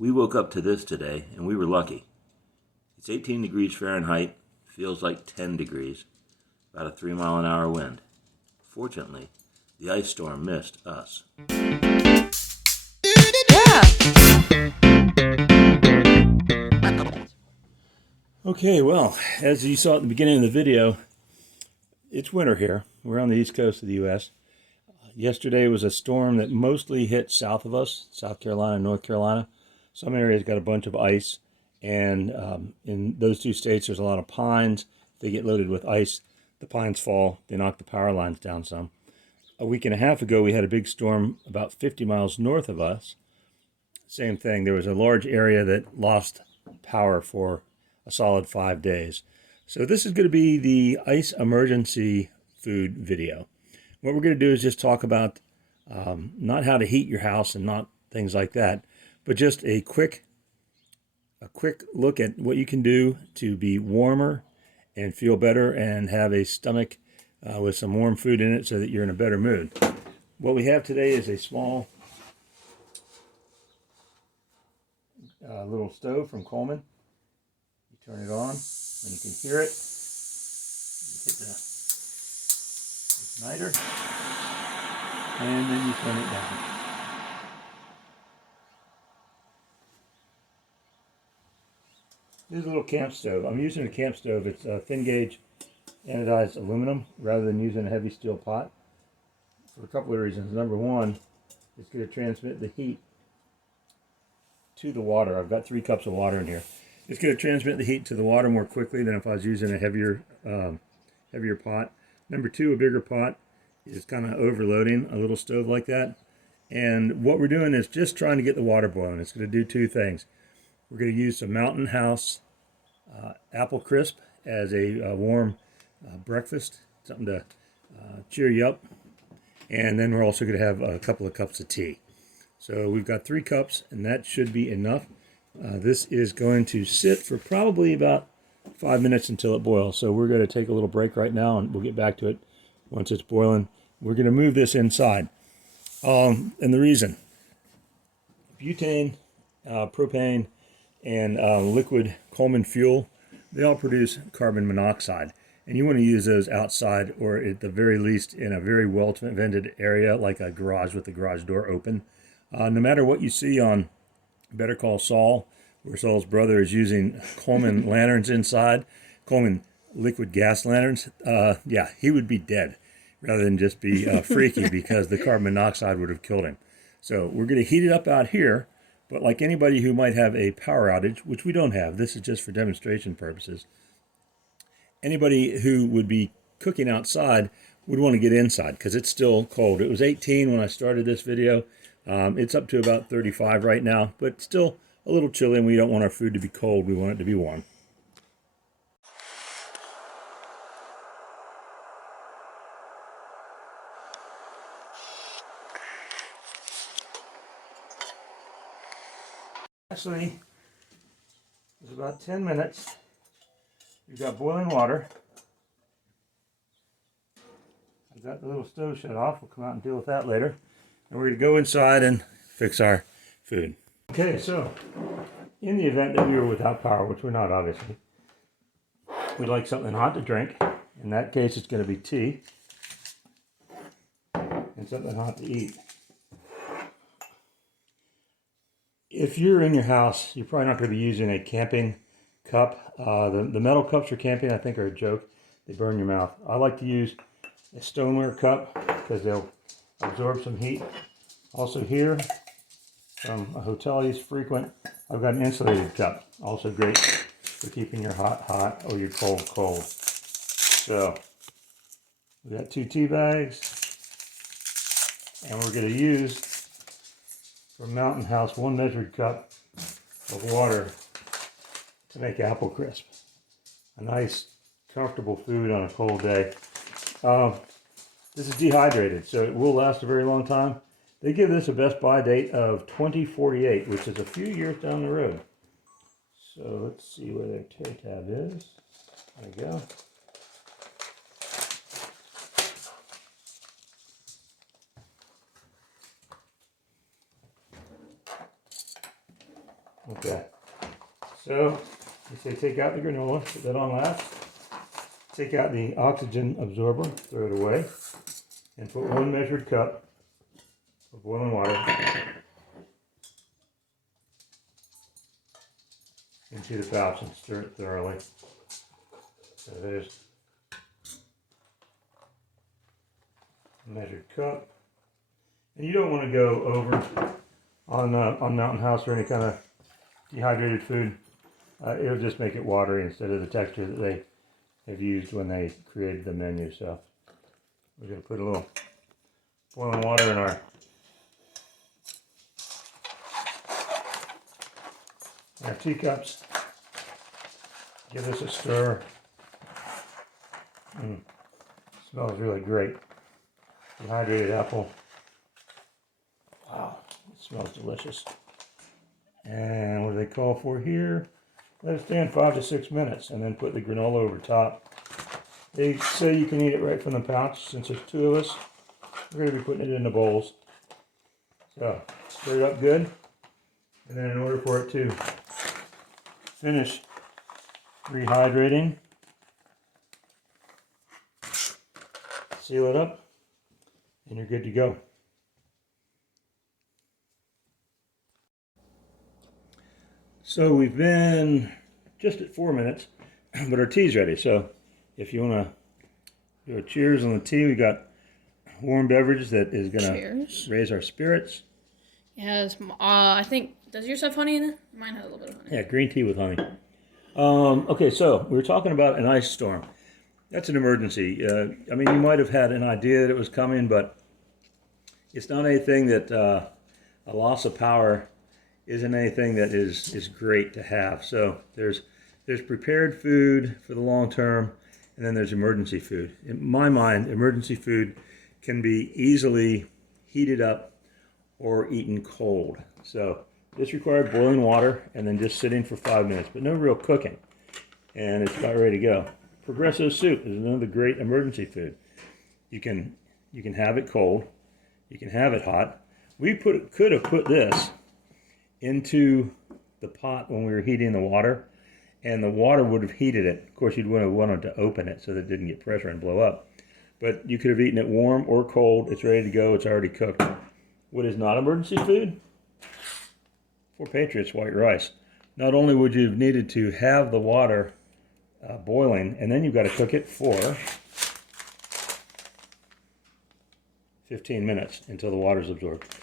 We woke up to this today, and we were lucky. It's 18 degrees Fahrenheit, feels like 10 degrees, about a 3-mile-an-hour wind. Fortunately, the ice storm missed us. Okay, well, as you saw at the beginning of the video, it's winter here. We're on the east coast of the U.S. Yesterday was a storm that mostly hit south of us, South Carolina, North Carolina. Some areas got a bunch of ice, and in those two states there's a lot of pines. If they get loaded with ice, the pines fall, they knock the power lines down some. A week and a half ago we had a big storm about 50 miles north of us. Same thing, there was a large area that lost power for a solid 5 days. So this is going to be the ice emergency food video. What we're going to do is just talk about not how to heat your house and not things like that, but just a quick look at what you can do to be warmer and feel better and have a stomach with some warm food in it so that you're in a better mood. What we have today is a small little stove from Coleman. You turn it on and you can hear it. You hit the igniter, and then you turn it down. This is a little camp stove. I'm using a camp stove. It's a thin gauge anodized aluminum rather than using a heavy steel pot for a couple of reasons. Number one, it's going to transmit the heat to the water. I've got 3 cups of water in here. It's going to transmit the heat to the water more quickly than if I was using a heavier pot. Number two, a bigger pot is kind of overloading a little stove like that. And what we're doing is just trying to get the water boiling. It's going to do 2 things. We're going to use some Mountain House apple crisp as a warm breakfast, something to cheer you up. And then we're also going to have a couple of cups of tea. So we've got 3 cups, and that should be enough. This is going to sit for probably about 5 minutes until it boils. So we're going to take a little break right now, and we'll get back to it once it's boiling. We're going to move this inside. And the reason, butane, propane, and liquid Coleman fuel, they all produce carbon monoxide. And you want to use those outside, or at the very least in a very well-vented area like a garage with the garage door open. No matter what you see on Better Call Saul, where Saul's brother is using Coleman lanterns inside, Coleman liquid gas lanterns, yeah, he would be dead rather than just be freaky because the carbon monoxide would have killed him. So we're going to heat it up out here, but like anybody who might have a power outage, which we don't have, this is just for demonstration purposes, anybody who would be cooking outside would want to get inside because it's still cold. It was 18 when I started this video. It's up to about 35 right now, but still a little chilly, and we don't want our food to be cold. We want it to be warm. Actually, it's about 10 minutes. We've got boiling water. I've got the little stove shut off. We'll come out and deal with that later. And we're going to go inside and fix our food. Okay, so in the event that we were without power, which we're not obviously, we'd like something hot to drink. In that case, it's going to be tea and something hot to eat. If you're in your house, you're probably not going to be using a camping cup. The metal cups for camping, I think, are a joke. They burn your mouth. I like to use a stoneware cup because they'll absorb some heat. Also here, from a hotel I use frequent, I've got an insulated cup. Also great for keeping your hot hot or your cold cold. So we got 2 tea bags, and we're going to use from Mountain House 1 measured cup of water to make apple crisp. A nice, comfortable food on a cold day. This is dehydrated, so it will last a very long time. They give this a best buy date of 2048, which is a few years down the road. So let's see where their tear tab is. There we go. Okay. So, you say take out the granola, put that on last. Take out the oxygen absorber, throw it away, and put 1 measured cup of boiling water into the pouch and stir it thoroughly. So there's a measured cup. And you don't want to go over on Mountain House or any kind of dehydrated food. It'll just make it watery instead of the texture that they have used when they created the menu. So we're going to put a little boiling water in our teacups. Give this a stir. Smells really great. Dehydrated apple. Wow, it smells delicious. And what do they call for here? Let it stand 5 to 6 minutes and then put the granola over top. They say you can eat it right from the pouch. Since there's 2 of us, we're going to be putting it in the bowls. So, stir it up good. And then in order for it to finish rehydrating, seal it up, and you're good to go. So we've been just at 4 minutes, but our tea's ready. So if you want to do a cheers on the tea, we got warm beverage that is going to raise our spirits. Yes, I think, does yours have honey in it? Mine has a little bit of honey. Yeah, green tea with honey. Okay, so we were talking about an ice storm. That's an emergency. I mean, you might have had an idea that it was coming, but it's not anything that a loss of power isn't anything that is great to have. So there's prepared food for the long term, and then there's emergency food. In my mind, emergency food can be easily heated up or eaten cold. So this required boiling water and then just sitting for 5 minutes, but no real cooking. And it's about ready to go. Progresso soup is another great emergency food. You can have it cold, you can have it hot. We could have put this into the pot when we were heating the water, and the water would have heated it. Of course, you'd want to wanted to open it so that it didn't get pressure and blow up. But you could have eaten it warm or cold. It's ready to go. It's already cooked. What is not emergency food? For Patriots, white rice. Not only would you have needed to have the water boiling, and then you've got to cook it for 15 minutes until the water's absorbed.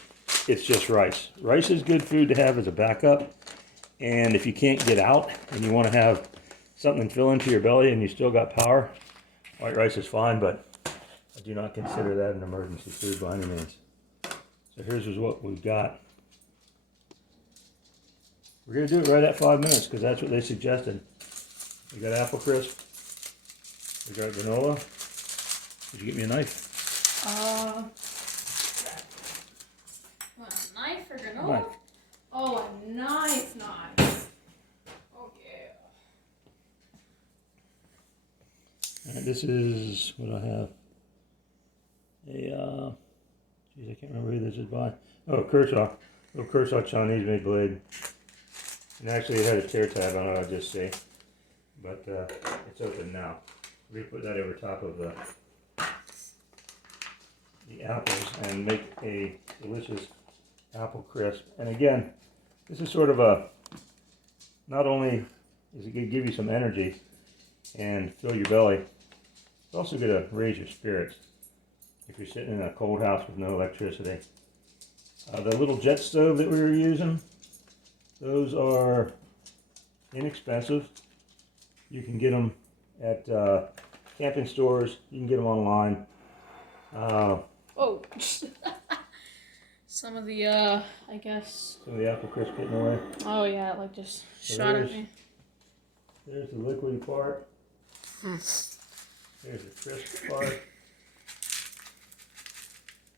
It's just rice. Rice is good food to have as a backup. And if you can't get out and you want to have something fill into your belly and you still got power, white rice is fine, but I do not consider that an emergency food by any means. So here's what we've got. We're going to do it right at 5 minutes because that's what they suggested. We got apple crisp. We got granola. Did you get me a knife? What, a knife or granola? Knife. Oh, a knife. Oh, yeah. All right, this is what I have. Geez, I can't remember who this is by. Oh, Kershaw. Little Kershaw Chinese made blade. And actually it had a tear tab on it, I just see. But it's open now. We put that over top of the apples and make a delicious apple crisp. And again, this is sort of a, not only is it going to give you some energy and fill your belly, it's also going to raise your spirits if you're sitting in a cold house with no electricity. The little jet stove that we were using, those are inexpensive. You can get them at camping stores. You can get them online. Oh. Some of the, I guess. Some of the apple crisp getting away. Oh, yeah, like just shot at me. There's the liquidy part. There's the crisp part.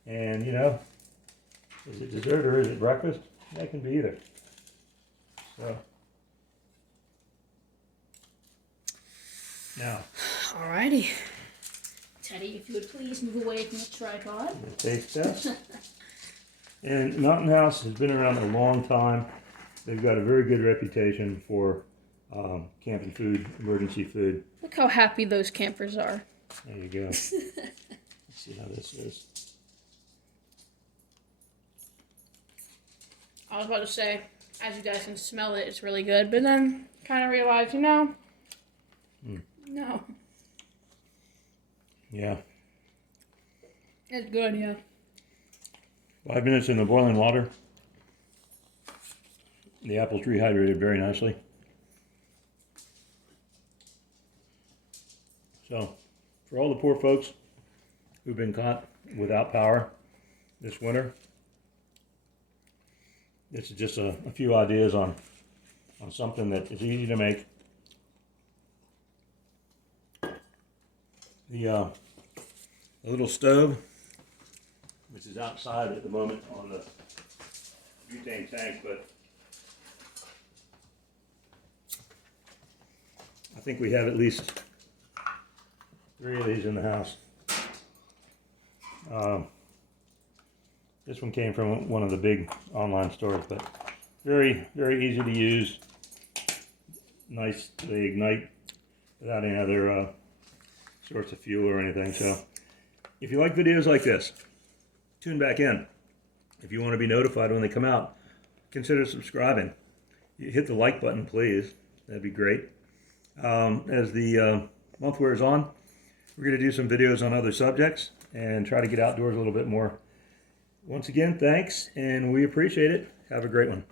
And, you know, is it dessert or is it breakfast? That can be either. So. Now. Alrighty. Teddy, if you would please move away from the tripod. The taste test. And Mountain House has been around a long time. They've got a very good reputation for camping food, emergency food. Look how happy those campers are. There you go. Let's see how this is. I was about to say, as you guys can smell it, it's really good, but then kind of realized, no. Yeah. It's good, yeah. 5 minutes in the boiling water. The apple's rehydrated very nicely. So, for all the poor folks who've been caught without power this winter, this is just a few ideas on something that is easy to make. The little stove, which is outside at the moment on the butane tank, but I think we have at least 3 of these in the house. This one came from one of the big online stores, but very, very easy to use. Nice, they ignite without any other sorts of fuel or anything. So if you like videos like this, tune back in. If you want to be notified when they come out, consider subscribing. You hit the like button, please. That'd be great. As the month wears on, we're going to do some videos on other subjects and try to get outdoors a little bit more. Once again, thanks, and we appreciate it. Have a great one.